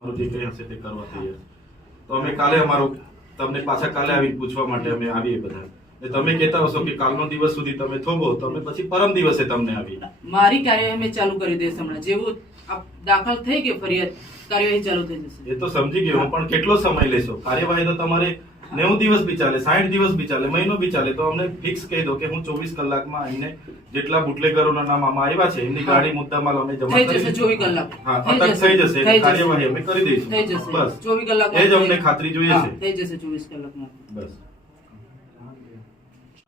જે કંઈ હશે તે કરવા તૈયાર તો અમે કાલે અમારું તમને પાછા કાલે આવી પૂછવા માટે અમે આવીએ બધા. ને તમે કહેતા હશો કે કાલનો દિવસ સુધી તમે થોભો તો અમે પછી પરમ દિવસે તમને આવી મારી કાર્યવાહી અમે ચાલુ કરી દઈશ હમણાં. જેવું આ દાખલ થઈ કે ફરિયાદ કાર્યવાહી ચાલુ થઈ જશે. એ તો સમજી ગયો હું પણ કેટલો સમય લેશો? કાર્યવાહી તો તમારે નેવું દિવસ બી ચાલે સાઠ દિવસ બી ચાલે મહિનો બી ચાલે. તો અમને ફિક્સ કહી દો કે હું ચોવીસ કલાકમાં આવીને જેટલા બુટલેગરોના નામ આમાં આવ્યા છે એમની ગાડી ગાડી મુદ્દામાલ અમે જમા કરી જશે દીધી. 24 કલાક. હા થઈ અટક જશે. થઈ જશે કાર્યવાહી અમે કરી દઈશું. બસ. 24 કલાક એ જ અમને ખાતરી જોઈએ છે. થઈ જશે 24 કલાકમાં. બસ.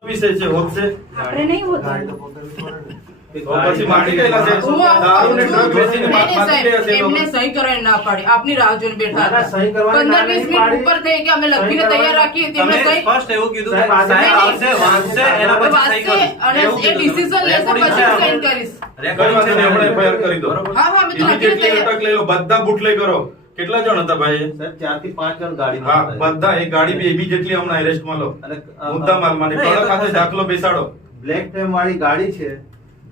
વિષય છે હોત છે? આપણે નહીં હોતું. એમને સહી ના પાડી. આપની રાહ જોઈને બેઠા હતા. પંદર વીસ મિનિટ ઉપર થઈ કે અમે લખીને તૈયાર રાખીએ તેમણે સહી એવું કીધું કે આવશે વાંચશે એના પછી સહી અને એ ડિસિઝન લેશે પછી કરીશ. કરી દો. હા હા અટક લઈ લો. બધા બુટલે કરો કેટલા જણ હતા ભાઈ? ચારથી પાંચ જણ હા ગાડીમાં. બધા. એ ગાડી બી એબી જેટલી હમણાં એરેસ્ટમાં લો. અને મુદ્દા માલ માટે. દાખલો બેસાડો. બ્લેક ફ્રેમ વાળી ગાડી છે.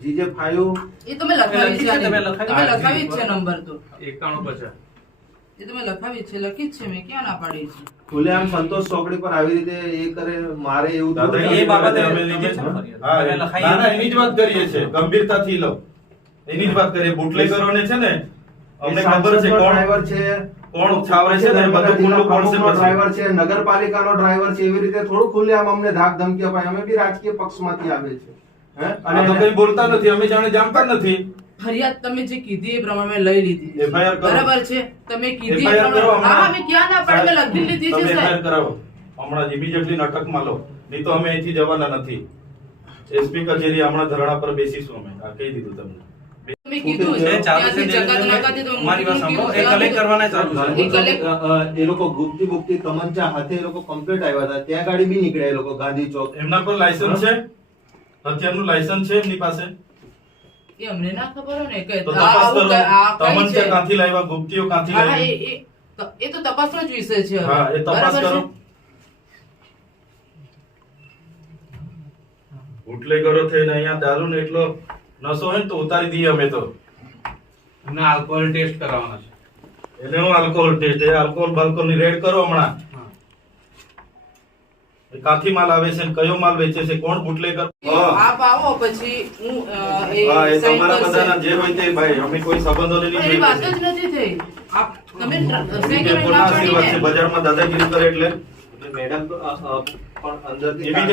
જીજે ફાયો એ તમે લખાવી છે તમે લખાવી તમે છે. લખાવી છે નંબર તો. એકાણું પચાસ. એ તમે લખાવી છે લખી છે મેં ક્યાં ના પાડી છે? ખુલ્લેઆમ સંતોષ ચોકડી પર આવી રીતે એ કરે મારે એવું દાદા એ બાબતે અમે લીધે છે. હા, લખાઈ ના, ના, એની જ વાત કરીએ છે ગંભીરતાથી લો. એની જ વાત કરીએ. બુટલેગરોને છે ને અમને ખબર છે કોણ ડ્રાઈવર છે. કોણ ઉછાવરે છે ને બધું ખુલ્લું પ્રમુખનો ડ્રાઈવર છે નગરપાલિકાનો ડ્રાઈવર છે. એવી રીતે થોડું ખુલ્લેઆમ અમને ધાક ધમકી અપાય. અમે બી રાજકીય પક્ષમાંથી આવે છે. હે? આ તો કઈ બોલતા નથી અમે જાણે જાણતા નથી. ફરિયાદ તમે જે કીધી એ પ્રમાણે લઈ લીધી. બરાબર છે? તમે કીધી એ પ્રમાણે. હા હમણાં. ક્યાં ના પાડી? મેં લખી લીધી છે સાહેબ. કરાવો. હમણાં immediately નાટકમાં લો. નહીં તો અમે અહીંથી જવાના નથી. એસપી કચેરી હમણાં ધરણા પર બેસીશું અમે. આ કહી દીધું તમને. મેં. એ લોકો ગુપ્તી ગુપ્તી તમંચા હાથે એ લોકો કમ્પ્લેટ આવ્યા હતા. ત્યાં ગાડી બી નીકળ્યા એ લોકો ગાંધી ચોક. એમના પર લાયસન્સ છે? હથિયારનું લાયસન્સ છે એમની પાસે? એ અમને ના ખબર હોય ને કે તો તપાસ કરો. તમંચા છે. કાંથી લાવ્યા ગુપ્તીઓ કાંથી લાવી? એ- તો તપાસનો જ વિષય છે હા એ તપાસ કરો. થે ને થઈને અહીંયા દારૂ ને એટલો નશો હોય ને તો ઉતારી દઈએ અમે તો. એમને આલ્કોહોલ ટેસ્ટ કરાવવાનો છે. એટલે હું આલ્કોહોલ ટેસ્ટ એ આલ્કોહોલ બાલ્કોહોલની રેડ કરો હમણાં. કાથી માલ આવે છે કયો માલ વેચે છે કોણ બુટલેકર હા. આપ આવો પછી હું એ હા, એ તમારા. બધાના જે હોય તે ભાઈ અમે કોઈ સંબંધો નહીં પણ વાત જ નથી થઈ. આપ તમે નથી. પાડી આશીર્વાદ છે બજારમાં દાદાગીરી કરે એટલે? મેડમ પણ અંદર એવી